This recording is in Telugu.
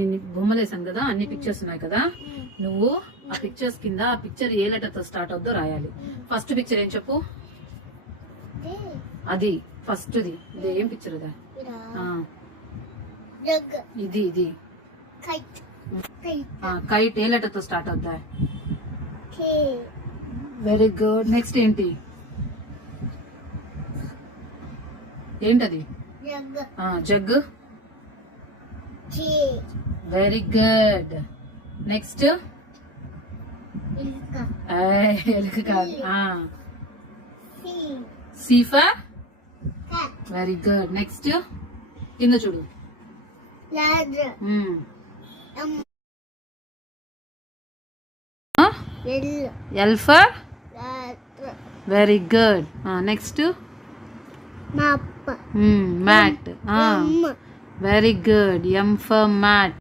నేను బొమ్మలు వేసాను కదా, అన్ని పిక్చర్స్ ఉన్నాయి కదా, నువ్వు ఆ పిక్చర్స్ కింద ఆ పిక్చర్ ఏ లెటర్ తో స్టార్ట్ అవుద్దో రాయాలి. ఫస్ట్ పిక్చర్ ఏం చెప్పు? అది ఫస్ట్ ది. ఇది ఏం పిక్చర్ అదా? ఇది ఇది కైట్ ఏ లెటర్ తో స్టార్ట్ అవుద్దా? Very good. నెక్స్ట్ ఏంటి? ఏంటది? జగ్. Very good. నెక్స్ట్ ఎలుక కాదు. సీఫా. Very good. నెక్స్ట్ కింద చూడు. L for. Very good. Next mat. Very good. M for mat.